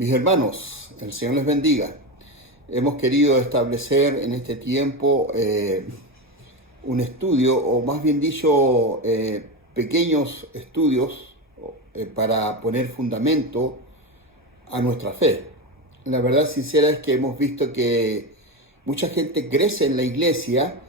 Mis hermanos, el Señor les bendiga. Hemos querido establecer en este tiempo un estudio, o más bien dicho, pequeños estudios para poner fundamento a nuestra fe. La verdad sincera es que hemos visto que mucha gente crece en la iglesia,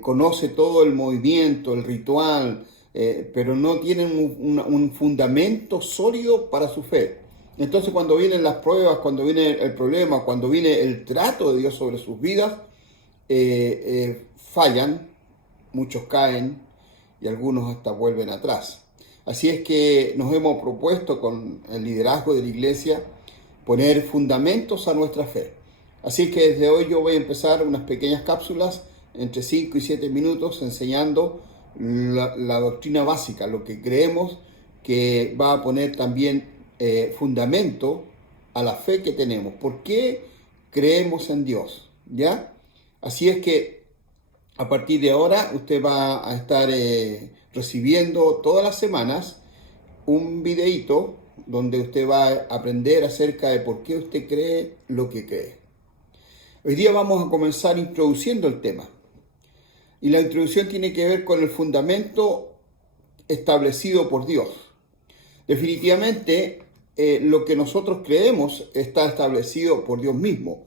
conoce todo el movimiento, el ritual, pero no tienen un fundamento sólido para su fe. Entonces cuando vienen las pruebas, cuando viene el problema, cuando viene el trato de Dios sobre sus vidas, fallan, muchos caen y algunos hasta vuelven atrás. Así es que nos hemos propuesto con el liderazgo de la iglesia poner fundamentos a nuestra fe. Así que desde hoy yo voy a empezar unas pequeñas cápsulas entre 5 y 7 minutos enseñando la doctrina básica, lo que creemos que va a poner también fundamento a la fe que tenemos. ¿Por qué creemos en Dios? ¿Ya? Así es que a partir de ahora usted va a estar recibiendo todas las semanas un videíto donde usted va a aprender acerca de por qué usted cree lo que cree. Hoy día vamos a comenzar introduciendo el tema. Y la introducción tiene que ver con el fundamento establecido por Dios. Definitivamente, lo que nosotros creemos está establecido por Dios mismo.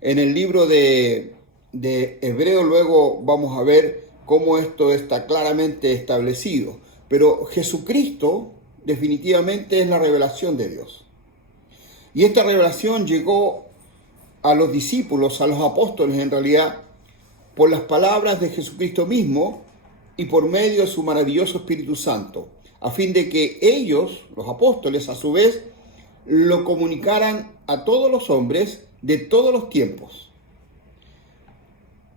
En el libro de Hebreo luego vamos a ver cómo esto está claramente establecido. Pero Jesucristo definitivamente es la revelación de Dios. Y esta revelación llegó a los discípulos, a los apóstoles en realidad, por las palabras de Jesucristo mismo y por medio de su maravilloso Espíritu Santo, a fin de que ellos, los apóstoles, a su vez, lo comunicaran a todos los hombres de todos los tiempos.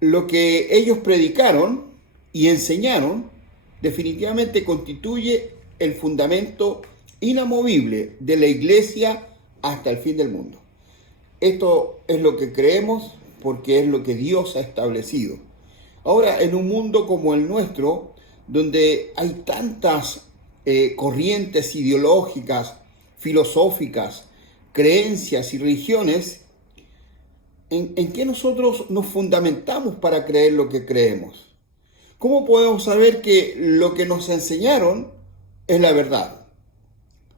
Lo que ellos predicaron y enseñaron definitivamente constituye el fundamento inamovible de la iglesia hasta el fin del mundo. Esto es lo que creemos porque es lo que Dios ha establecido. Ahora, en un mundo como el nuestro, donde hay tantas corrientes ideológicas, filosóficas, creencias y religiones, ¿en qué nosotros nos fundamentamos para creer lo que creemos? ¿Cómo podemos saber que lo que nos enseñaron es la verdad?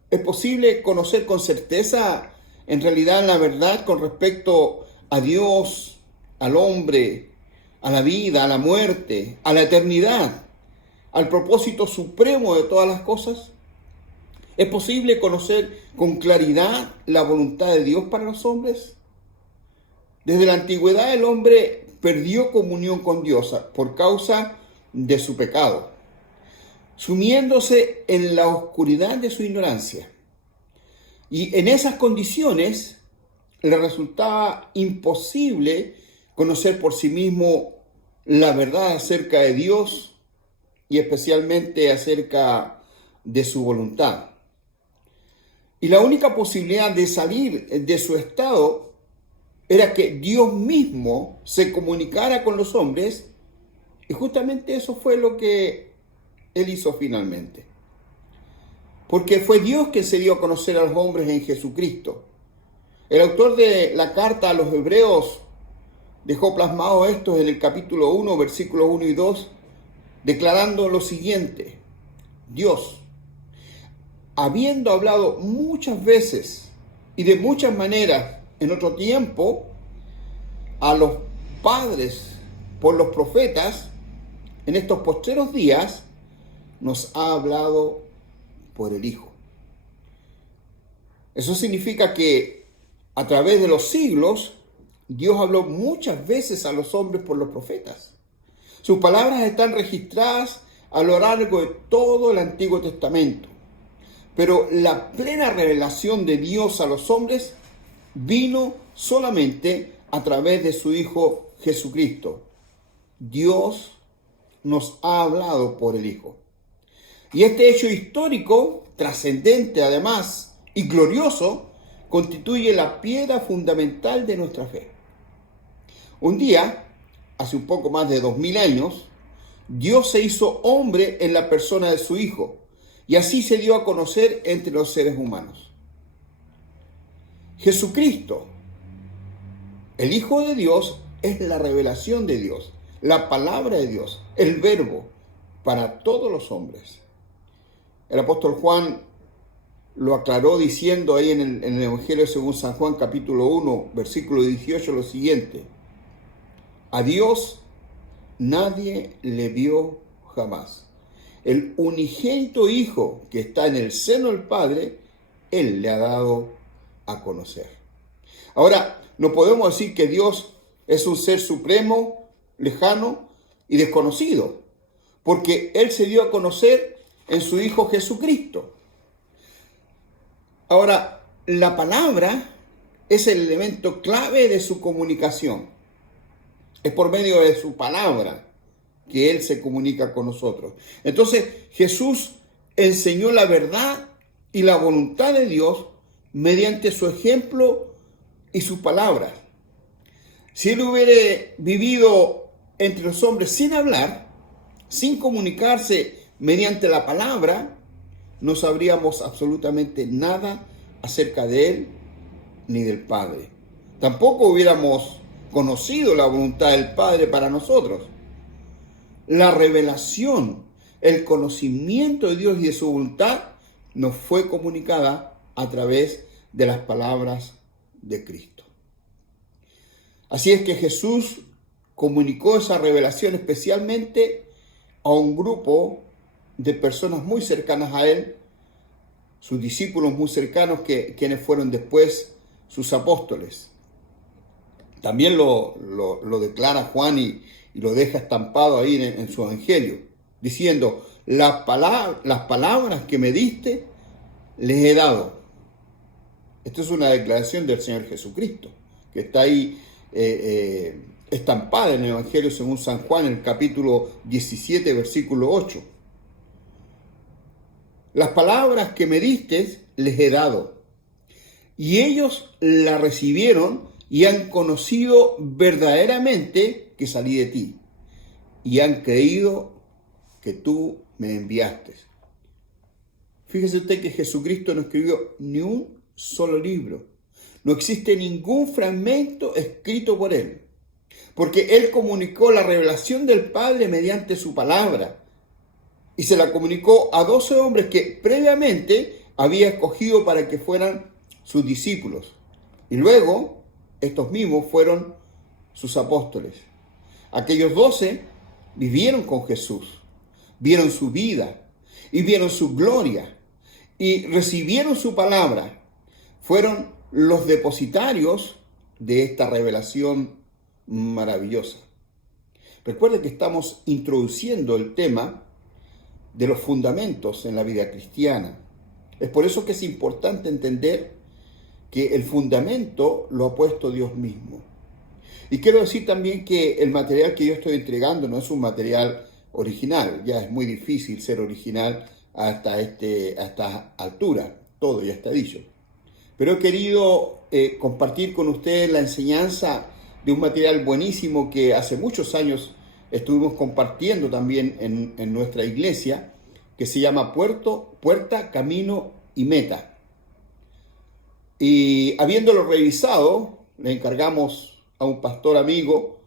¿Es posible conocer con certeza en realidad la verdad con respecto a Dios, al hombre, a la vida, a la muerte, a la eternidad, al propósito supremo de todas las cosas? ¿Es posible conocer con claridad la voluntad de Dios para los hombres? Desde la antigüedad el hombre perdió comunión con Dios por causa de su pecado, sumiéndose en la oscuridad de su ignorancia. Y en esas condiciones le resultaba imposible conocer por sí mismo la verdad acerca de Dios y especialmente acerca de su voluntad. Y la única posibilidad de salir de su estado era que Dios mismo se comunicara con los hombres, y justamente eso fue lo que Él hizo finalmente. Porque fue Dios quien se dio a conocer a los hombres en Jesucristo. El autor de la carta a los Hebreos dejó plasmado esto en el capítulo 1, versículos 1 y 2, declarando lo siguiente: Dios, habiendo hablado muchas veces y de muchas maneras en otro tiempo a los padres por los profetas, en estos postreros días nos ha hablado por el Hijo. Eso significa que a través de los siglos Dios habló muchas veces a los hombres por los profetas. Sus palabras están registradas a lo largo de todo el Antiguo Testamento. Pero la plena revelación de Dios a los hombres vino solamente a través de su Hijo Jesucristo. Dios nos ha hablado por el Hijo. Y este hecho histórico, trascendente además y glorioso, constituye la piedra fundamental de nuestra fe. Un día, hace un poco más de 2000 años, Dios se hizo hombre en la persona de su Hijo, y así se dio a conocer entre los seres humanos. Jesucristo, el Hijo de Dios, es la revelación de Dios, la palabra de Dios, el verbo para todos los hombres. El apóstol Juan lo aclaró diciendo ahí en el Evangelio según San Juan capítulo 1, versículo 18, lo siguiente: a Dios nadie le vio jamás. El unigénito Hijo que está en el seno del Padre, Él le ha dado a conocer. Ahora, no podemos decir que Dios es un ser supremo, lejano y desconocido, porque Él se dio a conocer en su Hijo Jesucristo. Ahora, la palabra es el elemento clave de su comunicación. Es por medio de su palabra que Él se comunica con nosotros. Entonces, Jesús enseñó la verdad y la voluntad de Dios mediante su ejemplo y sus palabras. Si Él hubiera vivido entre los hombres sin hablar, sin comunicarse mediante la palabra, no sabríamos absolutamente nada acerca de Él ni del Padre. Tampoco hubiéramos conocido la voluntad del Padre para nosotros. La revelación, el conocimiento de Dios y de su voluntad nos fue comunicada a través de las palabras de Cristo. Así es que Jesús comunicó esa revelación especialmente a un grupo de personas muy cercanas a Él, sus discípulos muy cercanos, quienes fueron después sus apóstoles. También lo declara Juan y lo deja estampado ahí en su evangelio, diciendo: las palabras que me diste, les he dado. Esta es una declaración del Señor Jesucristo, que está ahí estampada en el Evangelio según San Juan, en el capítulo 17, versículo 8. Las palabras que me diste, les he dado. Y ellos la recibieron y han conocido verdaderamente que salí de ti. Y han creído que tú me enviaste. Fíjese usted que Jesucristo no escribió ni un solo libro. No existe ningún fragmento escrito por Él. Porque Él comunicó la revelación del Padre mediante su palabra. Y se la comunicó a 12 hombres que previamente había escogido para que fueran sus discípulos. Y luego, estos mismos fueron sus apóstoles. Aquellos 12 vivieron con Jesús, vieron su vida y vieron su gloria y recibieron su palabra. Fueron los depositarios de esta revelación maravillosa. Recuerde que estamos introduciendo el tema de los fundamentos en la vida cristiana. Es por eso que es importante entender que el fundamento lo ha puesto Dios mismo. Y quiero decir también que el material que yo estoy entregando no es un material original. Ya es muy difícil ser original hasta esta altura. Todo ya está dicho. Pero he querido compartir con ustedes la enseñanza de un material buenísimo que hace muchos años estuvimos compartiendo también en nuestra iglesia, que se llama Puerta, Camino y Meta. Y habiéndolo revisado, le encargamos a un pastor amigo,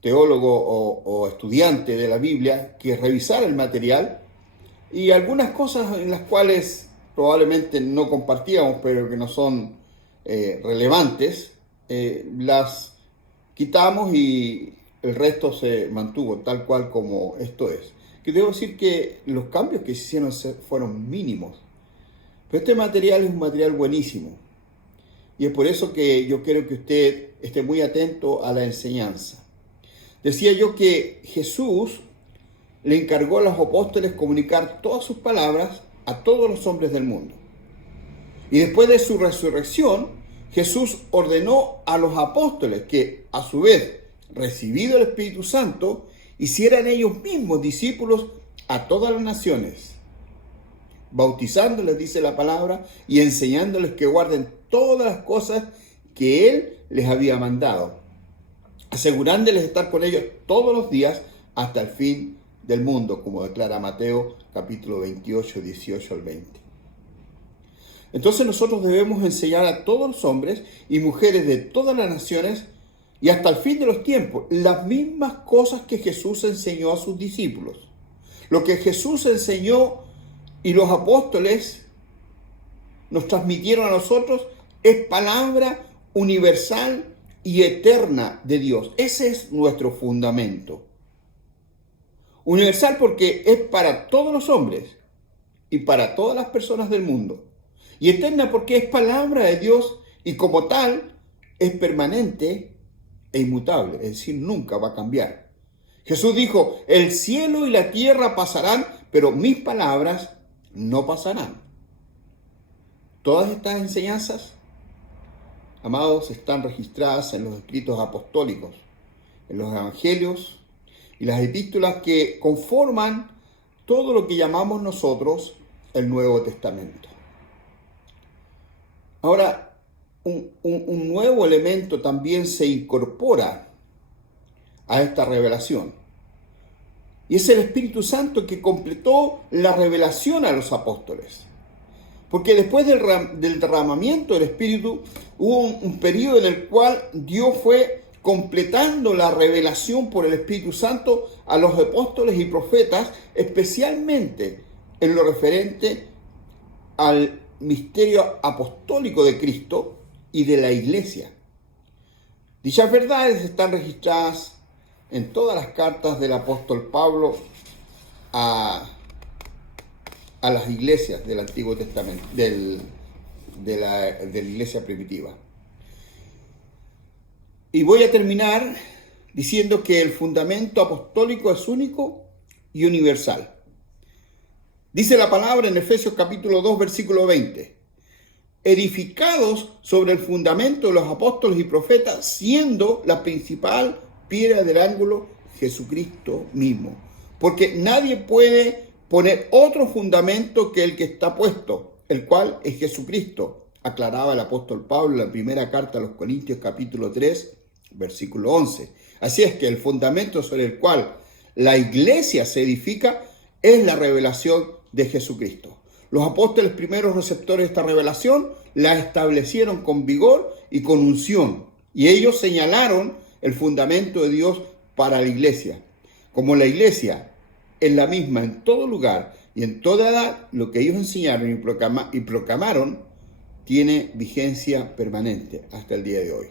teólogo o estudiante de la Biblia, que revisara el material, y algunas cosas en las cuales probablemente no compartíamos, pero que no son relevantes, las quitamos y el resto se mantuvo tal cual como esto es. Que debo decir que los cambios que se hicieron fueron mínimos. Pero este material es un material buenísimo. Y es por eso que yo quiero que usted esté muy atento a la enseñanza. Decía yo que Jesús le encargó a los apóstoles comunicar todas sus palabras a todos los hombres del mundo. Y después de su resurrección, Jesús ordenó a los apóstoles que, a su vez, recibido el Espíritu Santo, hicieran ellos mismos discípulos a todas las naciones, bautizándoles, dice la palabra, y enseñándoles que guarden todas las cosas que Él les había mandado, asegurándoles estar con ellos todos los días hasta el fin del mundo, como declara Mateo capítulo 28, 18 al 20. Entonces nosotros debemos enseñar a todos los hombres y mujeres de todas las naciones y hasta el fin de los tiempos las mismas cosas que Jesús enseñó a sus discípulos. Lo que Jesús enseñó y los apóstoles nos transmitieron a nosotros es palabra universal y eterna de Dios. Ese es nuestro fundamento. Universal porque es para todos los hombres y para todas las personas del mundo. Y eterna porque es palabra de Dios y como tal es permanente e inmutable, es decir, nunca va a cambiar. Jesús dijo, el cielo y la tierra pasarán, pero mis palabras no pasarán. Todas estas enseñanzas, amados, están registradas en los escritos apostólicos, en los evangelios y las epístolas que conforman todo lo que llamamos nosotros el Nuevo Testamento. Ahora, un nuevo elemento también se incorpora a esta revelación. Y es el Espíritu Santo que completó la revelación a los apóstoles. Porque después del derramamiento del Espíritu hubo un periodo en el cual Dios fue completando la revelación por el Espíritu Santo a los apóstoles y profetas, especialmente en lo referente al misterio apostólico de Cristo y de la Iglesia. Dichas verdades están registradas en todas las cartas del apóstol Pablo a las iglesias del Antiguo Testamento, de la iglesia primitiva. Y voy a terminar diciendo que el fundamento apostólico es único y universal. Dice la palabra en Efesios capítulo 2, versículo 20. Edificados sobre el fundamento de los apóstoles y profetas, siendo la principal piedra del ángulo Jesucristo mismo. Porque nadie puede poner otro fundamento que el que está puesto, el cual es Jesucristo, aclaraba el apóstol Pablo en la primera carta a los Corintios capítulo 3, versículo 11. Así es que el fundamento sobre el cual la iglesia se edifica es la revelación de Jesucristo. Los apóstoles, primeros receptores de esta revelación, la establecieron con vigor y con unción, y ellos señalaron el fundamento de Dios para la iglesia. Como la iglesia es la misma en todo lugar y en toda edad, lo que ellos enseñaron y proclamaron tiene vigencia permanente hasta el día de hoy.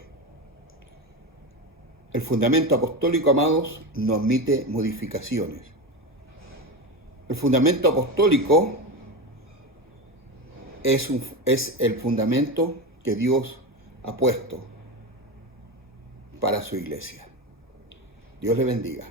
El fundamento apostólico, amados, no admite modificaciones. El fundamento apostólico es el fundamento que Dios ha puesto para su iglesia. Dios le bendiga.